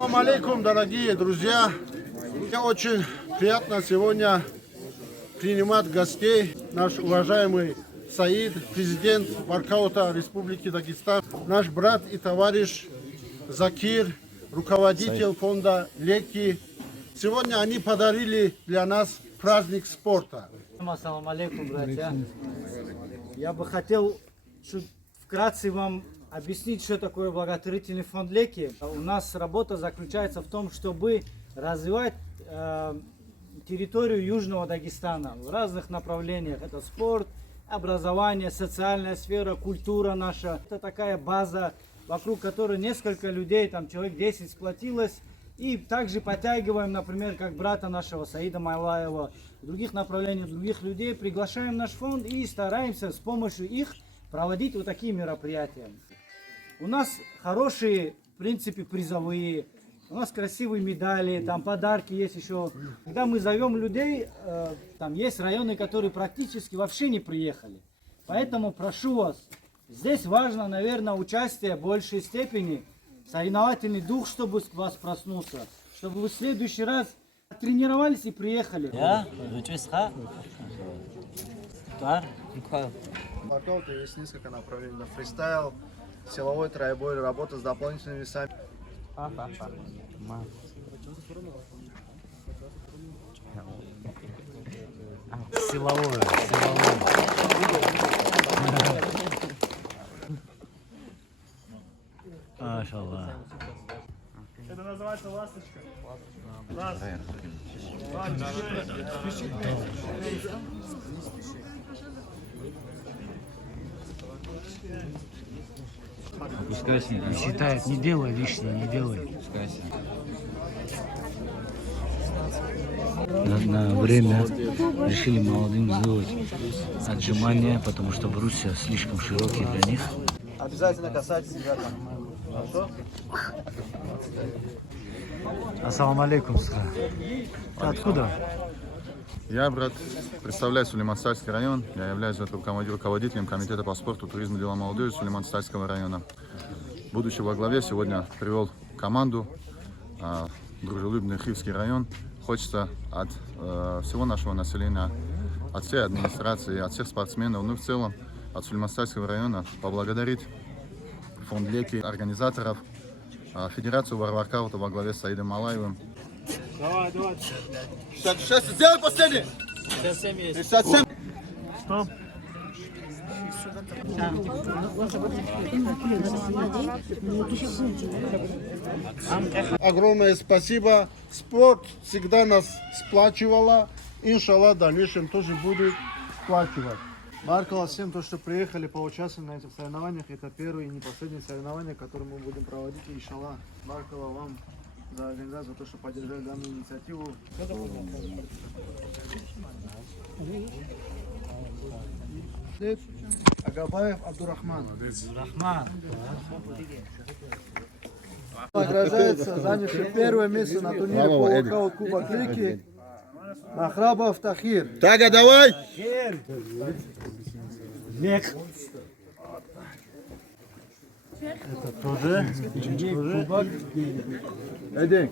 Ассаламу алейкум, дорогие друзья. Мне очень приятно сегодня принимать гостей. Наш уважаемый Саид, президент воркаута Республики Дагестан, наш брат и товарищ Закир, руководитель фонда Леки. Сегодня они подарили для нас праздник спорта. Ассаламу алейкум, братья. Я бы хотел чуть вкратце вам объяснить, что такое благотворительный фонд Леки. У нас работа заключается в том, чтобы развивать территорию Южного Дагестана в разных направлениях. Это спорт, образование, социальная сфера, культура наша. Это такая база, вокруг которой несколько людей, там человек 10 сплотилось. И также подтягиваем, например, как брата нашего Саида Майлаева, в других направлениях, других людей, приглашаем в наш фонд и стараемся с помощью их проводить вот такие мероприятия. У нас хорошие, в принципе, призовые, у нас красивые медали, там подарки есть еще. Когда мы зовем людей, там есть районы, которые практически вообще не приехали. Поэтому прошу вас, здесь важно, наверное, участие в большей степени, соревновательный дух, чтобы у вас проснулся, чтобы вы в следующий раз тренировались и приехали. В воркауте есть несколько направлений. Фристайл, силовой троебой, работа с дополнительными весами. Силовое. Машаллах. Это называется ласточка. Раз. Опускайся. Не считает, не делай лишнее, не делай. Опускайся. На время решили молодым сделать отжимания, потому что брусья слишком широкие для них. Обязательно касайтесь, ребята. Хорошо? Ассаламу алейкум. Ты откуда? Я, брат, представляю Сулейман-Стальский район. Я являюсь руководителем комитета по спорту, туризму, делам молодежи Сулейман-Стальского района. Будучи во главе, сегодня привел команду, дружелюбный Хивский район. Хочется от всего нашего населения, от всей администрации, от всех спортсменов, ну в целом от Сулейман-Стальского района поблагодарить фонд Леки, организаторов, Федерацию воркаута во главе с Саидом Малаевым. Давай. Сейчас сделай последний! 57. Стоп. Огромное спасибо. Спорт всегда нас сплачивало. Иншаллах, в дальнейшем тоже будет сплачивать. Баркалла всем, то, что приехали, поучаствовали на этих соревнованиях. Это первые и не последние соревнования, которые мы будем проводить. Иншаллах, Баркалла вам за организацию, за то, что поддержали данную инициативу. Агабаев Абдурахман. Награждается, занявший первое место на турнире по воркаут Кубок Леки, Махрабов Тахир. Тага, давай! Это тоже кубок. Эдик.